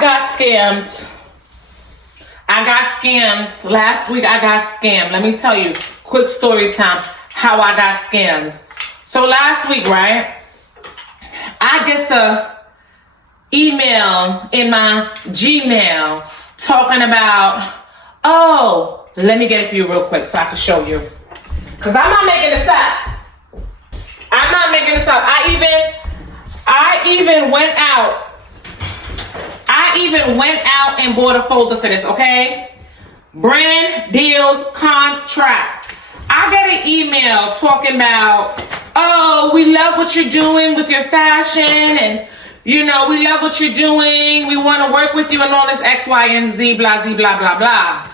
I got scammed. I got scammed. Last week I got scammed. Let me tell you, quick story time, how I got scammed. So last week, right, I get a email in my Gmail talking about, oh, let me get it for you real quick so I can show you. Because I'm not making this up. I'm not making this up. I even went out. I even went out and bought a folder for this, okay? Brand deals, contracts. I get an email talking about, oh, we love what you're doing with your fashion, and you know, we love what you're doing. We want to work with you and all this X, Y, and Z, blah, Z, blah, blah, blah.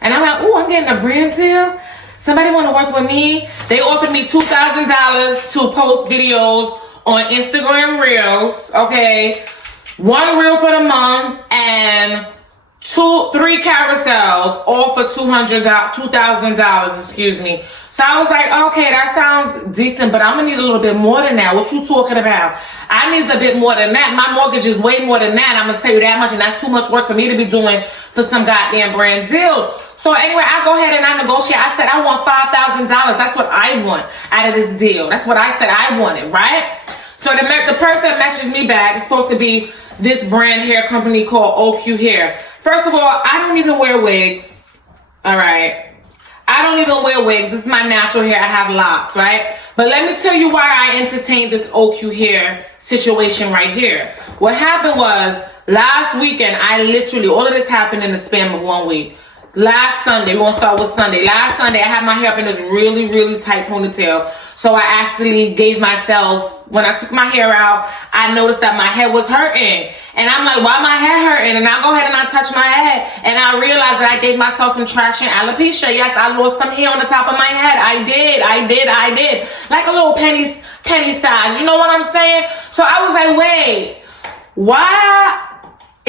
And I'm like, oh, I'm getting a brand deal. Somebody want to work with me? They offered me $2,000 to post videos on Instagram Reels, okay? 1 reel for the month and 3 carousels, all for $2,000, excuse me. So I was like, okay, that sounds decent, but I'm gonna need a little bit more than that. What you talking about? I need a bit more than that. My mortgage is way more than that. I'm gonna tell you that much, and that's too much work for me to be doing for some goddamn brand deals. So anyway, I go ahead and I negotiate. I said, I want $5,000. That's what I want out of this deal. That's what I said I wanted, right? So the person messaged me back. It's supposed to be this brand hair company called OQ Hair. First of all, I don't even wear wigs. All right. I don't even wear wigs. This is my natural hair. I have locks, right? But let me tell you why I entertained this OQ Hair situation right here. What happened was last weekend, all of this happened in the span of 1 week. Last Sunday, we're gonna start with Sunday. Last Sunday, I had my hair up in this really, really tight ponytail. So I actually gave myself, when I took my hair out, I noticed that my head was hurting. And I'm like, why my head hurting? And I go ahead and I touch my head. And I realized that I gave myself some traction alopecia. Yes, I lost some hair on the top of my head. I did. Like a little penny size. You know what I'm saying? So I was like, wait, why?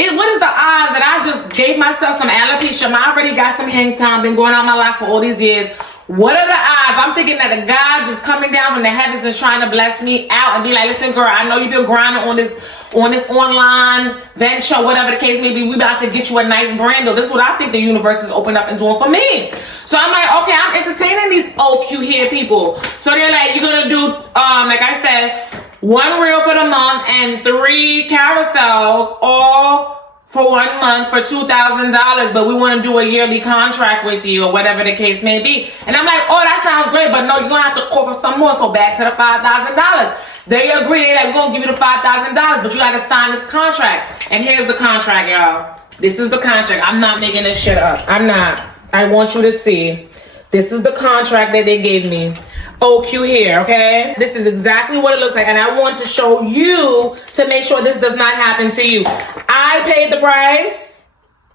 What is the odds that I just gave myself some alopecia? I already got some hang time, been going out my locks for all these years. What are the odds? I'm thinking that the gods is coming down from the heavens and trying to bless me out and be like, listen, girl, I know you've been grinding on this online venture, whatever the case may be. We about to get you a nice brand deal. This is what I think the universe is opening up and doing for me. So I'm like, okay, I'm entertaining these OQ hair people. So they're like, you're gonna do, like I said, 1 reel for the month and 3 carousels, all for 1 month for $2,000, but we want to do a yearly contract with you or whatever the case may be. And I'm like, oh, that sounds great, but no, you're going to have to call for some more, so back to the $5,000. They agree that we're going to give you the $5,000, but you got to sign this contract. And here's the contract, y'all. This is the contract. I'm not making this shit up. I'm not. I want you to see. This is the contract that they gave me. OQ Hair, okay? This is exactly what it looks like, and I want to show you to make sure this does not happen to you. I paid the price,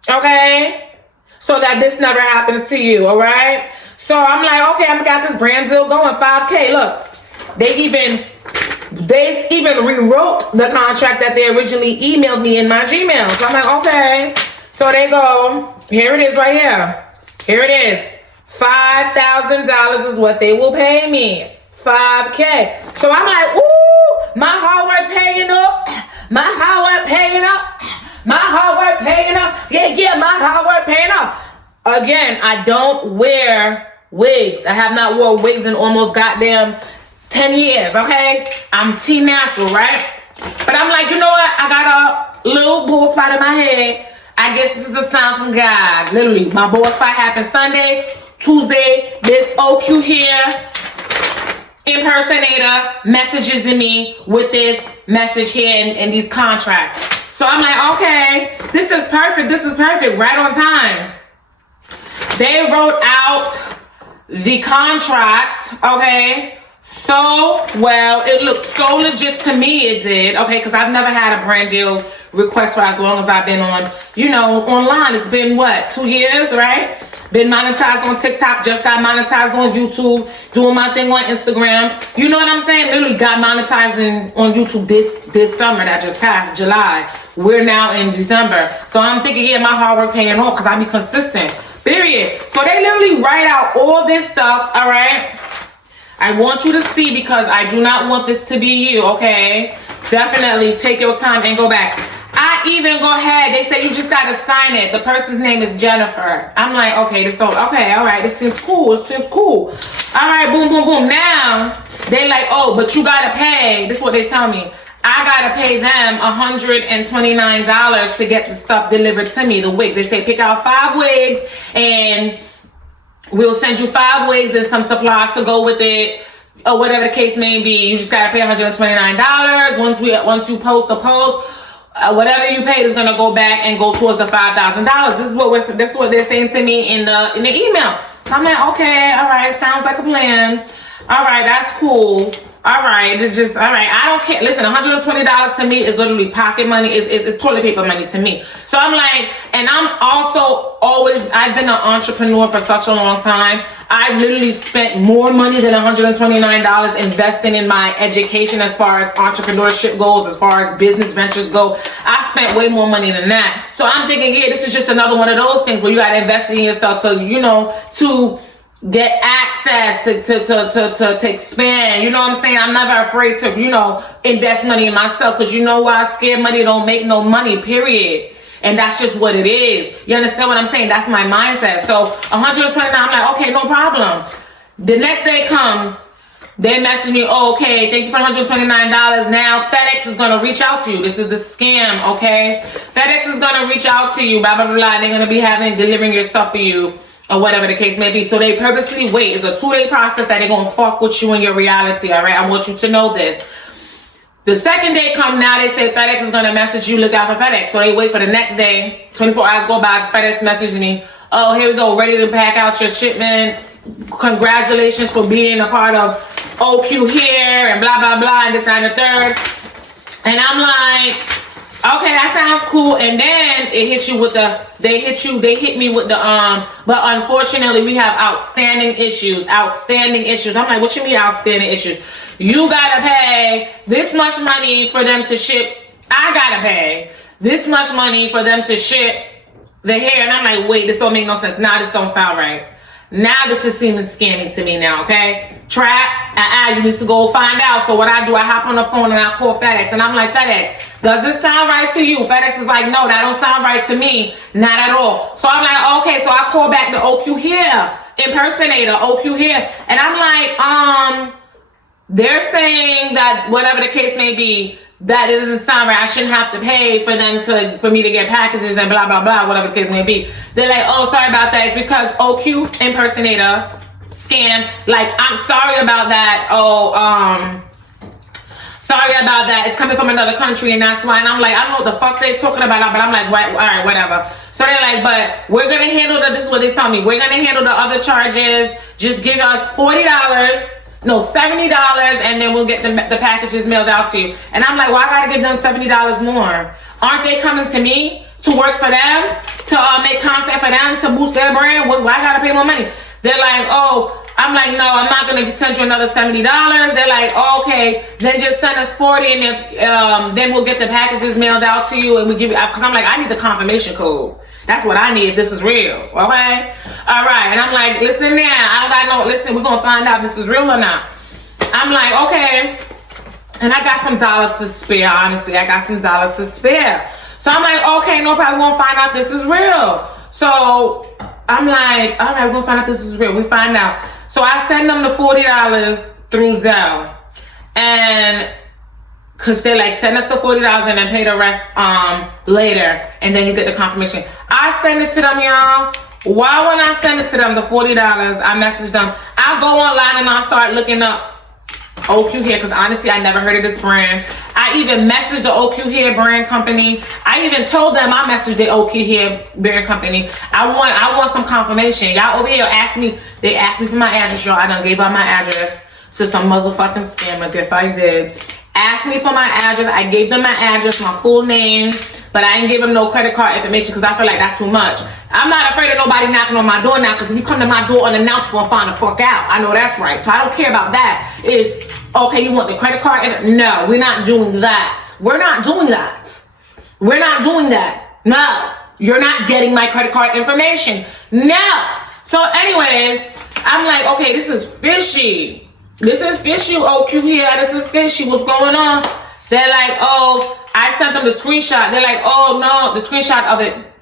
okay? So that this never happens to you, all right? So I'm like, okay, I got this brand deal going, $5K. Look, they even rewrote the contract that they originally emailed me in my Gmail. So I'm like, okay. So they go, here it is right here. Here it is. $5,000 is what they will pay me. $5K. So I'm like, ooh, my hard work paying up. My hard work paying up. My hard work paying up. Yeah, my hard work paying up. Again, I don't wear wigs. I have not worn wigs in almost goddamn 10 years, okay? I'm team natural, right? But I'm like, you know what? I got a little bald spot in my head. I guess this is a sign from God. Literally, my bald spot happened Sunday. Tuesday, this OQ Hair impersonator messages me with this message here and these contracts. So I'm like, okay, this is perfect, right on time. They wrote out the contract, okay, so well. It looked so legit to me, it did, okay, because I've never had a brand deal request for as long as I've been on, online. It's been, what, 2 years, right? Been monetized on TikTok, just got monetized on YouTube, doing my thing on Instagram. You know what I'm saying? Literally got monetizing on YouTube this summer that just passed, July. We're now in December. So I'm thinking, yeah, my hard work paying off because I be consistent. Period. So they literally write out all this stuff, all right? I want you to see because I do not want this to be you, okay? Definitely take your time and go back. I even go ahead. They say you just gotta sign it. The person's name is Jennifer. I'm like, okay, okay, all right, this seems cool. It seems cool. All right, boom, boom, boom. Now they like, oh, but you gotta pay. This is what they tell me. I gotta pay them $129 to get the stuff delivered to me. The wigs. They say pick out 5 wigs and we'll send you 5 wigs and some supplies to go with it. Or whatever the case may be. You just gotta pay $129. Once you post the post. Whatever you paid is gonna go back and go towards the $5,000. This is what they're saying to me in the email. So I'm like, okay, all right, sounds like a plan. All right, that's cool. All right, all right. I don't care. Listen, $120 to me is literally pocket money. It's toilet paper money to me. So I'm like, and I'm also I've been an entrepreneur for such a long time. I've literally spent more money than $129 investing in my education as far as entrepreneurship goes, as far as business ventures go. I spent way more money than that. So I'm thinking, yeah, this is just another one of those things where you got to invest in yourself to get access to expand. You know what I'm saying? I'm never afraid to, invest money in myself because you know why? Scared money don't make no money, period. And that's just what it is. You understand what I'm saying? That's my mindset. So $129, I'm like, okay, no problem. The next day comes, they message me, oh, okay, thank you for $129. Now FedEx is going to reach out to you. This is the scam, okay? FedEx is going to reach out to you, blah, blah, blah. They're going to be delivering your stuff for you. Or whatever the case may be. So they purposely wait. It's a 2-day process that they're going to fuck with you in your reality, all right? I want you to know this. The second day come now, they say FedEx is going to message you, look out for FedEx. So they wait for the next day. 24 hours go by, FedEx messages me. Oh, here we go, ready to pack out your shipment. Congratulations for being a part of OQ here and blah, blah, blah, and this, and the third. And I'm like, okay, that sounds cool. And then it hits you with they hit me with the, but unfortunately we have outstanding issues. I'm like, what you mean outstanding issues? You gotta pay this much money for them to ship. I gotta pay this much money for them to ship the hair. And I'm like, wait, this don't make no sense. Nah, this don't sound right. Now this is seeming scammy to me now, okay? Trap, you need to go find out. So what I do, I hop on the phone and I call FedEx. And I'm like, FedEx, does this sound right to you? FedEx is like, no, that don't sound right to me. Not at all. So I'm like, okay. So I call back the OQ here impersonator, OQ here. And I'm like, they're saying that whatever the case may be, that it doesn't sound right. I shouldn't have to pay for me to get packages and blah, blah, blah, whatever the case may be. They're like, oh, sorry about that. It's because OQ impersonator scam. Like, I'm sorry about that. Sorry about that. It's coming from another country and that's why. And I'm like, I don't know what the fuck they're talking about. But I'm like, all right, whatever. So they're like, but we're going to handle this is what they tell me. We're going to handle the other charges. Just give us $70, and then we'll get the packages mailed out to you. And I'm like, well, I gotta give them $70 more. Aren't they coming to me to work for them, to make content for them, to boost their brand? Why I gotta pay more money? They're like, oh, I'm like, no, I'm not gonna send you another $70. They're like, oh, okay, then just send us $40, and then we'll get the packages mailed out to you, and we give you. Because I'm like, I need the confirmation code. That's what I need if this is real, okay? All right, and I'm like, listen now, we're gonna find out if this is real or not. I'm like, okay, and I got some dollars to spare, honestly, I got some dollars to spare. So I'm like, okay, no problem, we're gonna find out if this is real. So I'm like, all right, we're gonna find out if this is real. We find out. So I send them the $40 through Zelle, and because they're like, send us the $40 and then pay the rest later, and then you get the confirmation. I send it to them, y'all. Why when I send it to them, the $40, I message them. I go online and I start looking up OQ Hair, because honestly, I never heard of this brand. I even messaged the OQ Hair brand company. I even told them I messaged the OQ Hair brand company. I want some confirmation. Y'all over here they asked me for my address, y'all. I done gave out my address to some motherfucking scammers. Yes, I did. Asked me for my address. I gave them my address, my full name, but I didn't give them no credit card information because I feel like that's too much. I'm not afraid of nobody knocking on my door now, because if you come to my door unannounced, you're gonna find the fuck out. I know that's right. So I don't care about that. It's okay, you want the credit card? No, we're not doing that. We're not doing that. We're not doing that. No, you're not getting my credit card information. No. So anyways, I'm like, okay, this is fishy. This is fishy, OQ here. This is fishy. What's going on? They're like, oh, I sent them the screenshot. They're like, oh no, the screenshot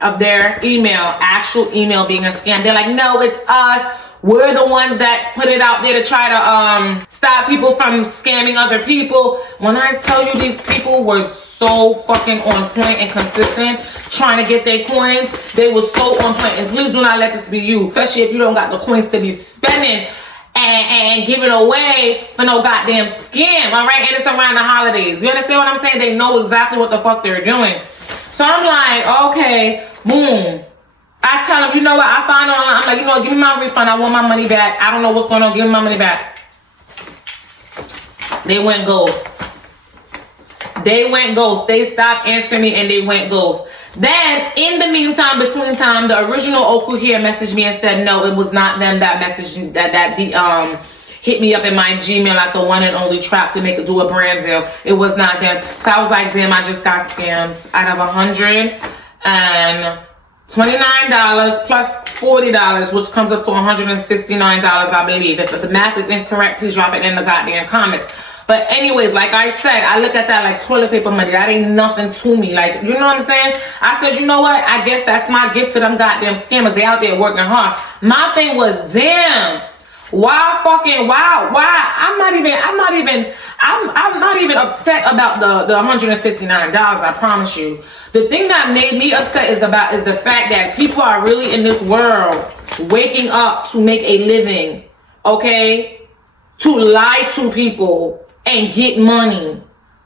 of their email, actual email being a scam. They're like, no, it's us. We're the ones that put it out there to try to stop people from scamming other people. When I tell you, these people were so fucking on point and consistent trying to get their coins. They were so on point. And please do not let this be you, especially if you don't got the coins to be spending and giving away for no goddamn scam, all right? And it's around the holidays. You understand what I'm saying? They know exactly what the fuck they're doing. So I'm like, okay, boom. I tell them, you know what? I find online. I'm like, you know, give me my refund. I want my money back. I don't know what's going on. Give me my money back. They went ghost. They went ghost. They stopped answering me and they went ghost. Then, in the meantime, between time, the original Oku here messaged me and said, no, it was not them that messaged that hit me up in my Gmail at the one and only trap to do a brand deal. It was not them. So I was like, damn, I just got scammed out of $129 plus $40, which comes up to $169, I believe. If the math is incorrect, please drop it in the goddamn comments. But anyways, like I said, I look at that like toilet paper money. That ain't nothing to me. Like, you know what I'm saying? I said, you know what? I guess that's my gift to them goddamn scammers. They out there working hard. My thing was, damn, why? I'm not even upset about the $169, I promise you. The thing that made me upset is the fact that people are really in this world waking up to make a living, okay? To lie to people and get money.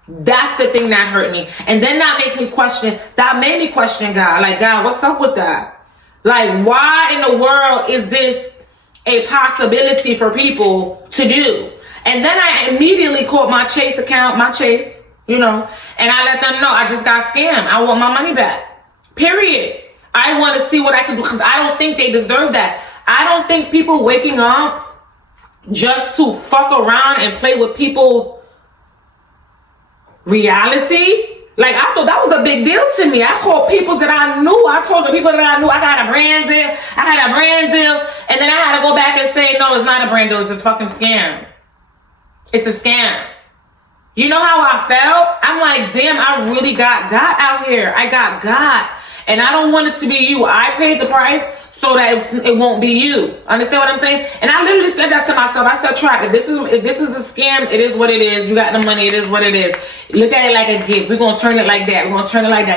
That's the thing that hurt me. And then that made me question God. Like, God, what's up with that? Like, why in the world is this a possibility for people to do? And then I immediately called my Chase account, you know, and I let them know I just got scammed. I want my money back. Period. I want to see what I can do, because I don't think they deserve that. I don't think people waking up just to fuck around and play with people's reality. Like, I thought that was a big deal to me. I called people that I knew. I told the people that I knew I got a brand deal. And then I had to go back and say, no, it's not a brand deal. It's this fucking scam. It's a scam. You know how I felt? I'm like, damn, I really got out here. I got. And I don't want it to be you. I paid the price so that it won't be you. Understand what I'm saying? And I literally said that to myself. I said, Trap, if this is a scam, it is what it is. You got the money, it is what it is. Look at it like a gift. We're going to turn it like that.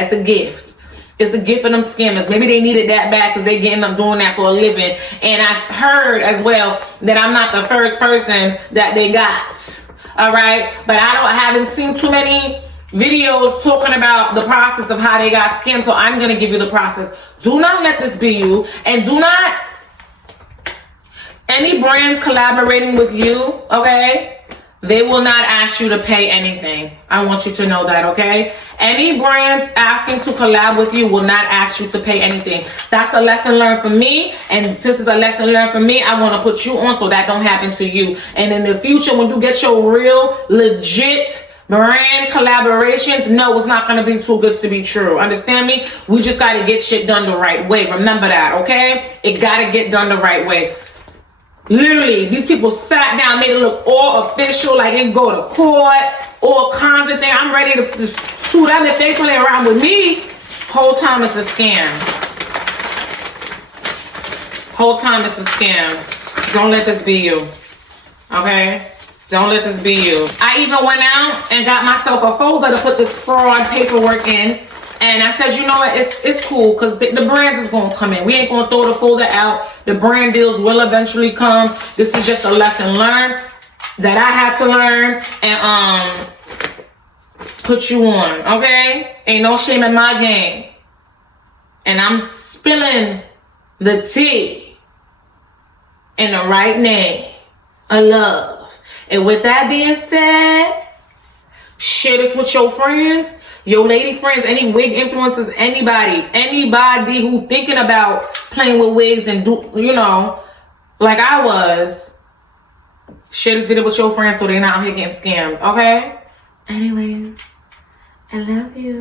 It's a gift. It's a gift for them scammers. Maybe they needed that back because they getting up doing that for a living. And I heard as well that I'm not the first person that they got. All right? But I haven't seen too many videos talking about the process of how they got scammed, so I'm going to give you the process. Do not let this be you, and do not, any brands collaborating with you, okay, they will not ask you to pay anything. I want you to know that, okay? Any brands asking to collab with you will not ask you to pay anything. That's a lesson learned for me, and since it's a lesson learned for me, I want to put you on so that don't happen to you. And in the future, when you get your real, legit brand collaborations, no, it's not going to be too good to be true. Understand me? We just got to get shit done the right way. Remember that, okay? It got to get done the right way. Literally, these people sat down, made it look all official, like they go to court, all kinds of things. I'm ready to sue them if they play around with me. Whole time it's a scam. Whole time it's a scam. Don't let this be you. Okay? Don't let this be you. I even went out and got myself a folder to put this fraud paperwork in. And I said, you know what, it's cool, because the brands is going to come in. We ain't going to throw the folder out. The brand deals will eventually come. This is just a lesson learned that I had to learn and put you on, okay? Ain't no shame in my game. And I'm spilling the tea in the right name of love. And with that being said, share this with your friends, your lady friends, any wig influencers, anybody who thinking about playing with wigs and do, you know, like I was. Share this video with your friends so they're not out here getting scammed, okay? Anyways, I love you.